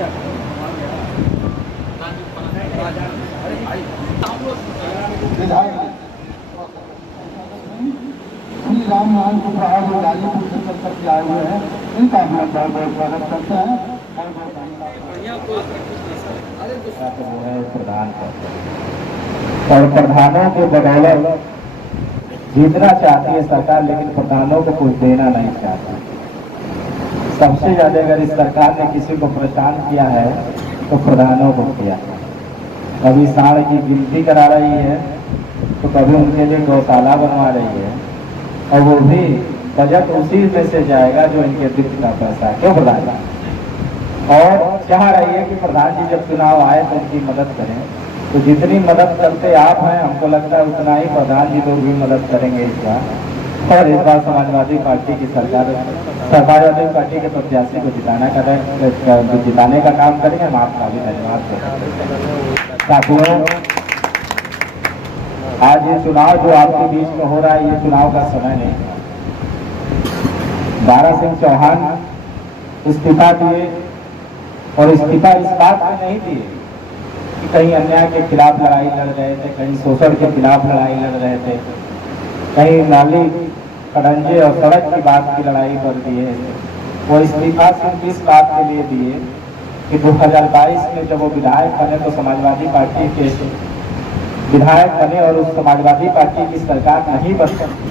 श्री राम नाम को प्रहार जो गाजीपुर से कल तक आए हुए हैं, इनका हम लोग बहुत बहुत स्वागत करते हैं। प्रधान और प्रधानों के बदौलत जीतना चाहती है सरकार, लेकिन प्रधानों को कुछ देना नहीं चाहती। सबसे ज्यादा अगर इस सरकार ने किसी को परेशान किया है तो प्रधानों को किया। कभी सांड की गिनती करा रही है तो कभी उनके लिए गौशाला बनवा रही है, और वो भी बजट उसी में से जाएगा जो इनके वित्त का पैसा है। क्यों प्रधान? और चाह रही है कि प्रधान जी जब चुनाव आए तो उनकी मदद करें। तो जितनी मदद करते आप हैं, हमको लगता है उतना ही प्रधान जी लोग भी मदद करेंगे इस बार। और इस बार समाजवादी पार्टी की सरकार समाजवादी पार्टी के प्रत्याशी को जिताने का काम करेंगे। हम आपका भी धन्यवाद करते। साथियों, आज ये चुनाव जो आपके बीच में हो रहा है, ये चुनाव का समय नहीं है। दारा सिंह चौहान इस्तीफा दिए, और इस्तीफा इस बात में नहीं दिए कि कहीं अन्याय के खिलाफ लड़ाई लड़ रहे थे, कहीं शोषण के खिलाफ लड़ाई लड़ रहे थे, कहीं नाली खड़ंजे और सड़क की बात की लड़ाई कर दिए। वो इस्तीफा सिर्फ इस बात के लिए दिए कि 2022 में जब वो विधायक बने तो समाजवादी पार्टी के विधायक बने और उस समाजवादी पार्टी की सरकार नहीं बन सकती,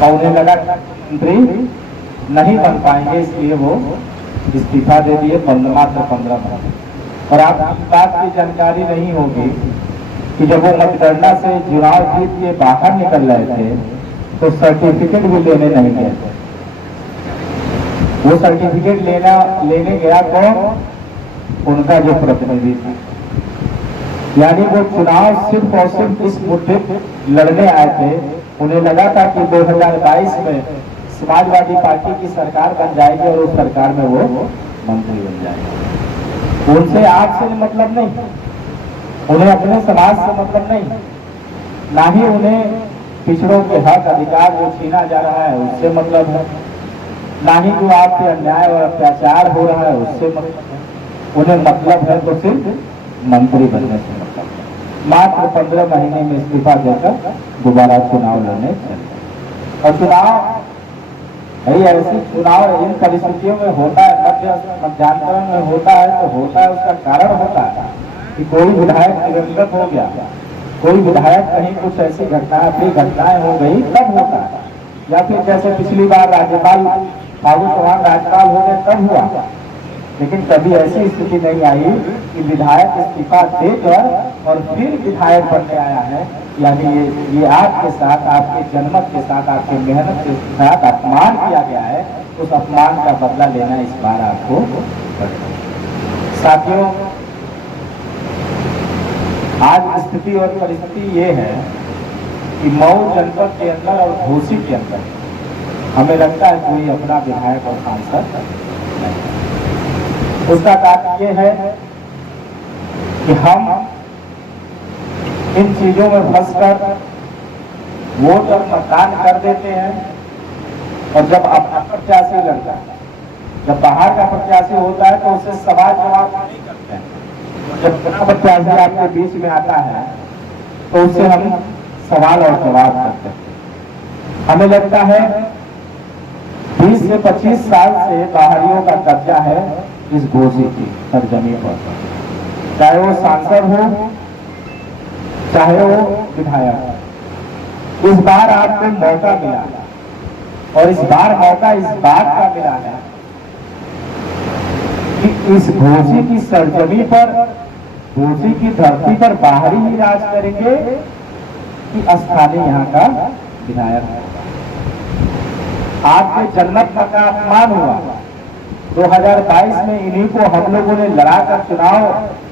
और उन्हें लगा मंत्री नहीं बन पाएंगे, इसलिए वो इस्तीफा दे दिए मात्र 15 दिन। और आपको इस बात की जानकारी नहीं होगी कि जब वो मतगणना से चुनाव जीत के बाहर निकल रहे थे तो सर्टिफिकेट भी लेने नहीं गए थे। वो सर्टिफिकेट लेने गया कौन? उनका जो प्रतिनिधि था। यानी वो चुनाव सिर्फ और सिर्फ इस मुद्दे लड़ने आए थे। उन्हें लगा था कि 2022 में समाजवादी पार्टी की सरकार बन जाएगी और उस सरकार में वो मंत्री बन जाएंगे। उनसे आपसे मतलब नहीं, उन्हें अपने समाज से मतलब नहीं, ना ही उन्हें पिछड़ों के हक अधिकार जो छीना जा रहा है उससे मतलब है, ना ही जो आपके अन्याय और अत्याचार हो रहा है उससे मतलब है। उन्हें मतलब है तो सिर्फ मंत्री बनने से मतलब है। मात्र 15 महीने में इस्तीफा देकर दोबारा चुनाव लड़ने चले। और चुनाव ऐसी चुनाव इन परिस्थितियों में होता है, मध्यांतरण में होता है तो होता है, उसका कारण होता है कि कोई विधायक दिवंगत हो गया, कोई विधायक कहीं कुछ ऐसी घटनाएं हो गई तब होता है, या फिर जैसे पिछली बार राज्यपाल फागू चौहान राज्यपाल हो गए तब हुआ। लेकिन कभी ऐसी स्थिति नहीं आई कि विधायक इस्तीफा देकर और फिर विधायक बनने आया है। यानी ये आपके साथ, आपके जनमत के साथ, आपके मेहनत के साथ अपमान किया गया है, उस अपमान का बदला लेना इस बार आपको पड़ेगा। साथियों, आज स्थिति और परिस्थिति ये है कि मऊ जनपद के अंदर और घोसी के अंदर हमें लगता है कोई अपना विधायक और सांसद नहीं। उसका कारण ये है कि हम इन चीजों में फंसकर वोट और मतदान कर देते हैं, और जब अपना प्रत्याशी लड़ता है, जब बाहर का प्रत्याशी होता है तो उससे सवाल जवाब नहीं करते हैं। जब अपना प्रत्याशी आपके बीच में आता है तो उससे हम सवाल और जवाब करते हैं। हमें लगता है 20 से 25 साल से बाहरियों का कब्जा है इस घोसी की सरजमी पर, चाहे वो सांसद हो चाहे वो विधायक। इस बार आपको मौका मिला, और इस बार मौका इस बात का मिला है कि इस घोसी की सरजमी पर, घोसी की धरती पर बाहरी ही राज करेंगे कि स्थानीय यहाँ का विधायक होगा। आपके जनमत का अपमान हुआ 2022 में, इन्हीं को हम लोगों ने लड़ाकर चुनाव,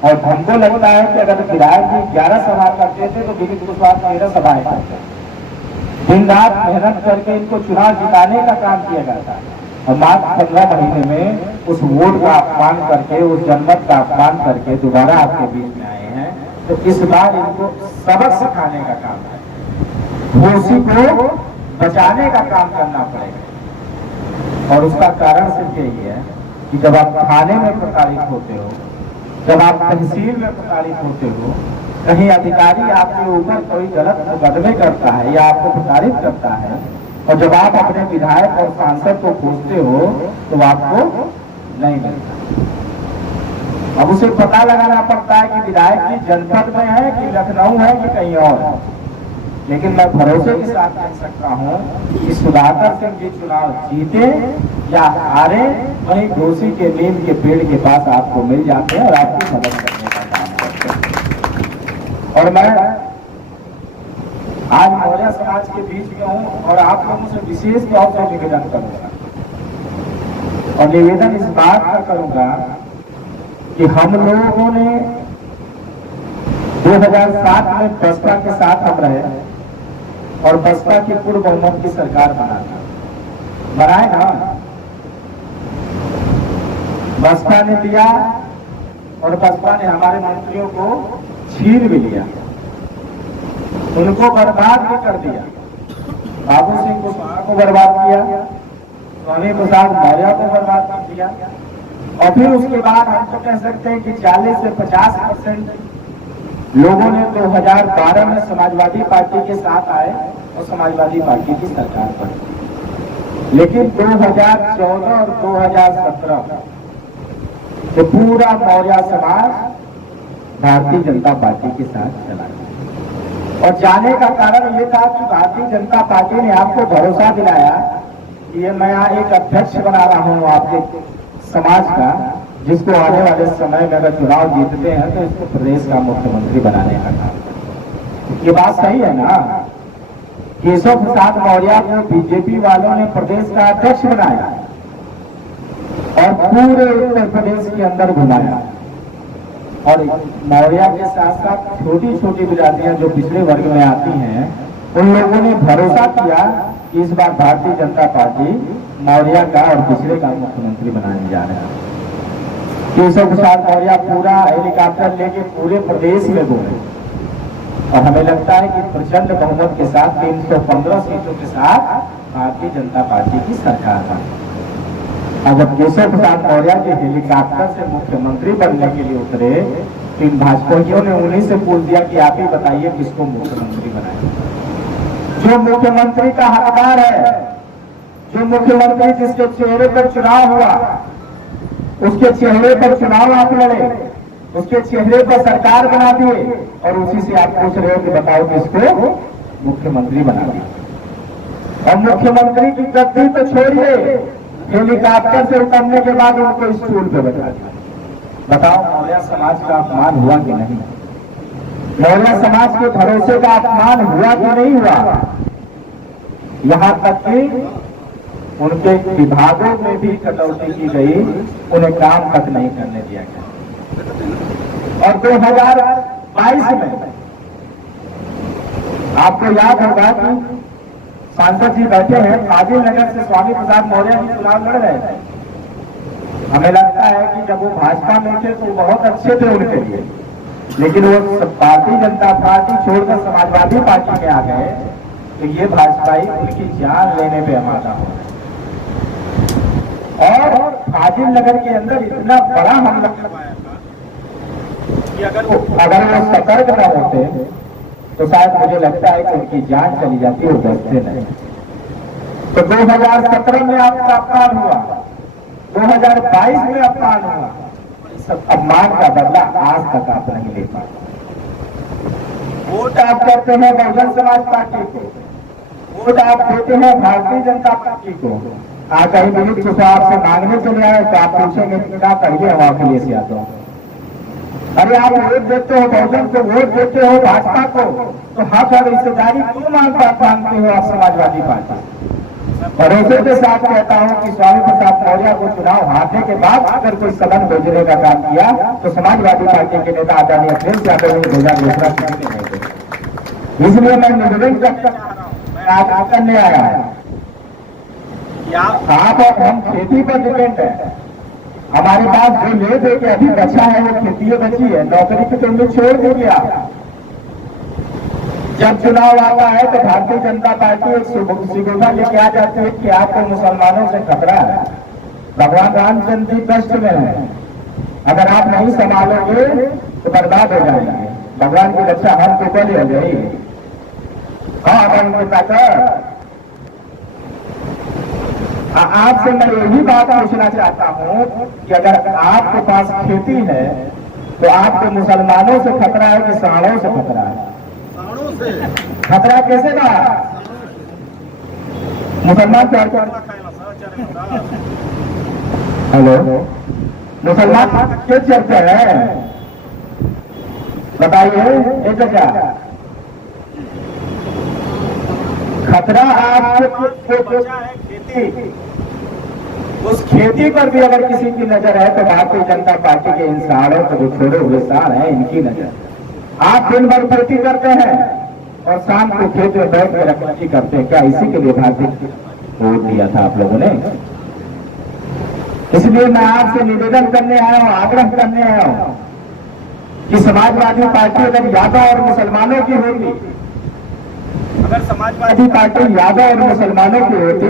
और हमको लगता है कि अगर विधायक जी 11 सभा करते थे तो दिलीप कुशवाहा 13 सभाएं करते। दिन रात मेहनत करके इनको चुनाव जिताने का काम किया जाता है, और मात्र 15 महीने में उस वोट का अपमान करके, उस जनमत का अपमान करके दोबारा आपके बीच में आए हैं। तो इस बार इनको सबक सिखाने का काम है, घोसी को बचाने का काम करना पड़ेगा। और उसका कारण सिर्फ यही है कि जब आप थाने में प्रताड़ित होते हो, जब आप तहसील में प्रताड़ित होते हो, कहीं अधिकारी आपके ऊपर कोई गलत मुकदमे करता है या आपको प्रताड़ित करता है, और जब आप अपने विधायक और सांसद को पूछते हो तो आपको नहीं मिलता। अब उसे पता लगाना पड़ता है कि विधायक की जनपद में है कि लखनऊ है कि कहीं और है। लेकिन मैं भरोसे के साथ कह सकता हूं कि सुधाकर सिंह जी चुनाव जीते या हारे, वहीं दोषी के नीम के पेड़ के पास आपको मिल जाते हैं और आपकी मदद करने का काम करते हैं। और मैं आज मौर्य समाज के बीच में हूं और आप लोगों से विशेष तौर पर निवेदन करूंगा, और निवेदन इस बात का करूंगा कि हम लोगों ने 2007 में बसपा के साथ हम रहे और बसपा की पूर्ण बहुमत की सरकार बनाए ना। बसपा ने दिया और बसपा ने हमारे मंत्रियों को छीन भी लिया, उनको बर्बाद भी कर दिया। बाबू सिंह कुशवाहा को बर्बाद किया, स्वामी प्रसाद मौर्य को बर्बाद कर दिया, और फिर उसके बाद हम तो कह सकते हैं कि 40 से 50% लोगों ने 2012 में समाजवादी पार्टी के साथ आए और समाजवादी पार्टी की सरकार बनी। लेकिन 2014 और 2017 जो पूरा मौर्य समाज भारतीय जनता पार्टी के साथ चला गया, और जाने का कारण ये था कि भारतीय जनता पार्टी ने आपको भरोसा दिलाया कि ये मैं एक अध्यक्ष बना रहा हूं आपके समाज का, जिसको आने वाले समय में अगर चुनाव जीतते हैं तो इसको प्रदेश का मुख्यमंत्री बनाने का काम। ये बात सही है ना? केशव प्रसाद मौर्य को बीजेपी वालों ने प्रदेश का अध्यक्ष बनाया और पूरे उत्तर प्रदेश के अंदर घुमाया, और मौर्य के साथ साथ छोटी छोटी बिरादरियां जो पिछड़े वर्ग में आती हैं, उन लोगों ने भरोसा किया कि इस बार भारतीय जनता पार्टी मौर्य का और पिछड़े का मुख्यमंत्री बनाने जा रहे हैं। केशव प्रसाद मौर्य पूरा हेलीकॉप्टर लेके पूरे प्रदेश में घूमे, और हमें लगता है कि प्रचंड बहुमत के साथ 315 सीटों के साथ भारतीय जनता पार्टी की सरकार है। और जब केशव प्रसाद मौर्य के हेलीकॉप्टर से मुख्यमंत्री बनने के लिए उतरे तो इन भाजपाइयों ने उन्हीं से पूछ दिया कि आप ही बताइए किसको मुख्यमंत्री बनाए। जो मुख्यमंत्री का हकदार है, जो मुख्यमंत्री जिसके चेहरे पर चुनाव हुआ, उसके चेहरे पर चुनाव आप लड़े, उसके चेहरे पर सरकार बना दिए, और उसी से आप पूछ रहे हो कि बताओ किसको मुख्यमंत्री बना दिया। और मुख्यमंत्री की गद्दी तो छोड़िए, हेलीकॉप्टर से उतरने के बाद उनको स्टूल पे बैठा दिया। बताओ मौर्य समाज का अपमान हुआ कि नहीं? मौर्य समाज के भरोसे का अपमान हुआ कि नहीं हुआ? यहां तक कि उनके विभागों में भी कटौती की गई, उन्हें काम तक नहीं करने दिया गया। और 2022 में आपको याद होगा कि सांसद जी बैठे हैं, फाजिल नगर से स्वामी प्रसाद मौर्य जी चुनाव लड़ रहे थे। हमें लगता है कि जब वो भाजपा में थे तो बहुत अच्छे थे उनके लिए, लेकिन वो भारतीय जनता पार्टी छोड़कर समाजवादी पार्टी में आ गए तो ये भाजपाई उनकी जान लेने पे आमादा हो गए। और फाजिल नगर के अंदर इतना बड़ा हमला करवाया था कि अगर वो सतर्क न होते तो शायद मुझे लगता है कि उनकी जान चली जाती और बचते नहीं। तो 2017 में आपका अपमान हुआ, 2022 में अपमान हुआ, सब अपमान का बदला आज तक आप नहीं ले पाए। वोट आप करते हैं बहुजन समाज पार्टी को, वोट आप देते हैं भारतीय जनता पार्टी को। कहीं विनीत कुशवाहा आपसे मांगने चले आए तो आप पूछेंगे कि क्या कहिए हम अखिलेश यादव। अरे आप वोट देते हो बहुजन को, वोट देते हो भाजपा को, तो हक और रिश्तेदारी क्यों मांगते हो आप समाजवादी पार्टी? भरोसे के साथ कहता हूं कि स्वामी प्रसाद मौर्य को चुनाव हारने के बाद अगर कोई सदन भेजने का काम किया तो समाजवादी पार्टी के नेता आदरणीय अखिलेश यादव ने भेजा, दूसरा किसी ने नहीं भेजा। इसलिए मैं निवेदन करता हूं, मैं आज करने आया आप और हम खेती पर डिपेंड है। हमारे पास जो ले दे के अभी बचा है वो खेती बची है, नौकरी की तो उम्मीद छोड़ दीजिए आप। जब चुनाव आता है तो भारतीय जनता पार्टी एक सुगोधा लेके आ जाती है कि आपको मुसलमानों से खतरा है, भगवान रामचंद्र जी कष्ट में है, अगर आप नहीं संभालोगे तो बर्बाद हो जाएंगे। भगवान की रक्षा हम तो कर हो गई। हाँ, अगर उनकी ताकत। आपसे मैं यही बात पूछना चाहता हूं कि अगर आपके पास खेती है तो आपके मुसलमानों से खतरा है कि सांडों से खतरा है? सांडों से खतरा कैसे का? मुसलमान क्या हेलो, मुसलमान क्यों चलते हैं बताइए? ये तो क्या खतरा आपको है? खेती, उस खेती पर भी अगर किसी की नजर है तो भारतीय जनता पार्टी के इन साड़ों को जो छोड़े हुए साड़ है इनकी नजर। आप दिन भर खेती करते हैं और शाम को खेत में बैठ कर रखी करते हैं। क्या इसी के लिए भारतीय वोट दिया था आप लोगों ने? इसलिए मैं आपसे निवेदन करने आया हूं, आग्रह करने आया हूं कि समाजवादी पार्टी अगर यादव और मुसलमानों की होती, अगर समाजवादी पार्टी यादव और मुसलमानों की होती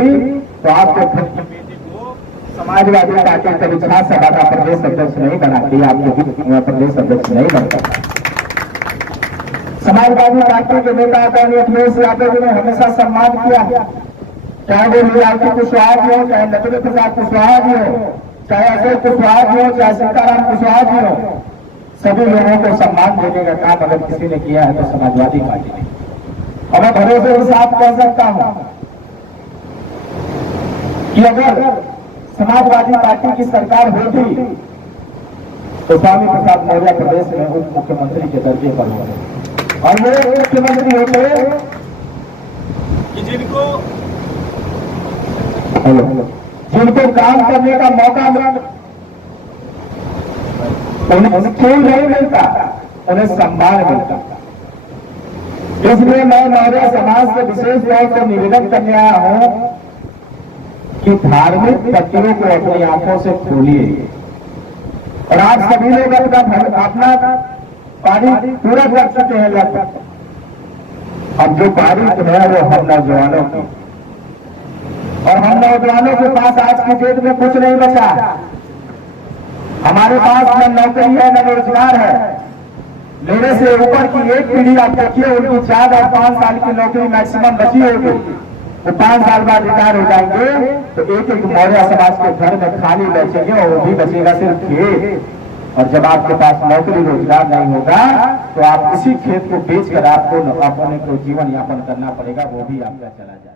तो आपके बेटे को समाजवादी पार्टी कभी विधानसभा का प्रदेश अध्यक्ष नहीं बनाती, आपको प्रदेश अध्यक्ष नहीं बनता। समाजवादी पार्टी के नेता अखिलेश यादव जी ने हमेशा सम्मान किया, चाहे वो लीलावती कुशवाहा जी हो, चाहे नरेंद्र प्रसाद कुशवाहा जी हो, चाहे अशोक कुशवाहा जी हो, चाहे सीताराम कुशवाहा जी हो, सभी लोगों को सम्मान देने का काम अगर किसी ने किया है तो समाजवादी पार्टी ने। और मैं भरोसे के साथ कह सकता हूं कि अगर समाजवादी पार्टी की सरकार होती तो स्वामी प्रसाद मौर्य प्रदेश में उप मुख्यमंत्री के दर्जे पर होते और वो मुख्यमंत्री होते कि जिनको काम करने का मौका मिला, उन्हें क्यों नहीं मिलता, उन्हें सम्मान मिलता। इसलिए मैं मौर्य समाज से विशेष तौर से निवेदन करने आया हूं कि धार्मिक तत्वों को अपनी आंखों से खोलिए और आप सभी लोग अपना पारी पूरा कर चुके हैं लगभग। अब जो पारी है वो हम नौजवानों की, और हम नौजवानों के पास आज की डेट में कुछ नहीं बचा। हमारे पास न नौकरी है न रोजगार है। मेरे से ऊपर की एक पीढ़ी आप देखिए, उनकी 4 और 5 साल की नौकरी मैक्सिमम बची होगी, वो 5 साल बाद रिटायर हो जाएंगे तो एक एक मौर्य समाज के घर में खाली बचेंगे और वो भी बचेगा सिर्फ खेत। और जब आपके पास नौकरी रोजगार नहीं होगा तो आप इसी खेत को बेचकर आपको अपने को जीवन यापन करना पड़ेगा, वो भी आपका चला जाए।